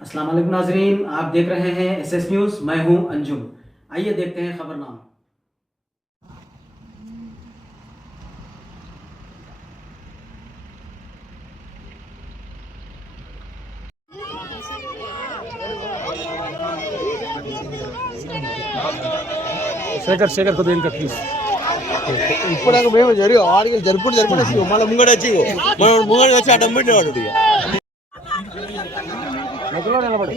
अस्सलाम वालेकुम नाजरीन, आप देख रहे हैं SS न्यूज़। मैं हूं अंजुम। आइए देखते हैं खबरनामा। శేఖర్ కొద్దిగా ఇంకా ప్లీజ్. ఇప్పుడు మేము జరిగి ఆడికి జరుపుకుంటూ మళ్ళీ ముంగడ వచ్చి ముంగడ వచ్చి అడ్డం పెట్టేవాడు మధ్యలో నిలబడి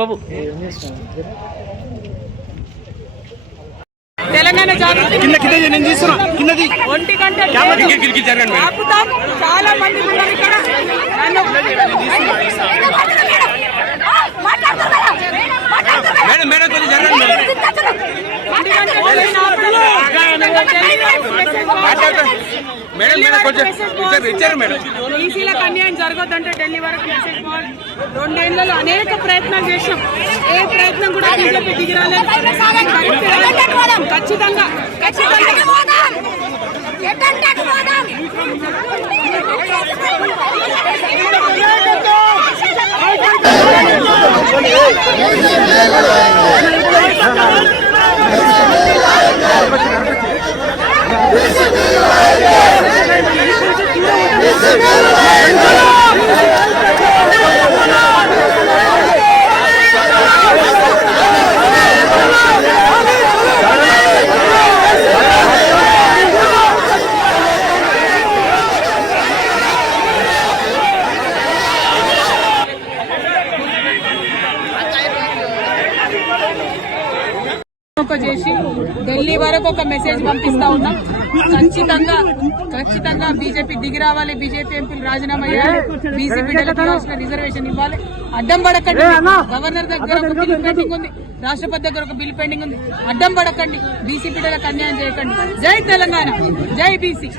బాబు తెలంగాణ జాగృతి ఒంటి గంట ఆపుతాం. చాలా మంది ఉన్నారు ఇక్కడ. ఈసీలకు అన్యాయం జరగొద్దంటే ఢిల్లీ వరకు మెసేజ్ పోవాలి. 2 ఏళ్లలో అనేక ప్రయత్నాలు చేసాం. ఏ ప్రయత్నం కూడా బీజేపీ దిగిరాలేదు. ఖచ్చితంగా చేసి ఢిల్లీ వరకు ఒక మెసేజ్ పంపిస్తా ఉన్నాం. ఖచ్చితంగా బీజేపీ దిగి రావాలి. బీజేపీ ఎంపీలు రాజీనామా చేయాలి. బీసీ బిడ్డలకు ఇవ్వాల్సిన రిజర్వేషన్ ఇవ్వాలి. అడ్డం పడకండి. గవర్నర్ దగ్గర ఒక బిల్ పెండింగ్ ఉంది. రాష్ట్రపతి దగ్గర ఒక బిల్ పెండింగ్ ఉంది. అడ్డం పడకండి. బీసీ బిడ్డలకు అన్యాయం చేయకండి. జై తెలంగాణ, జై బీసీ.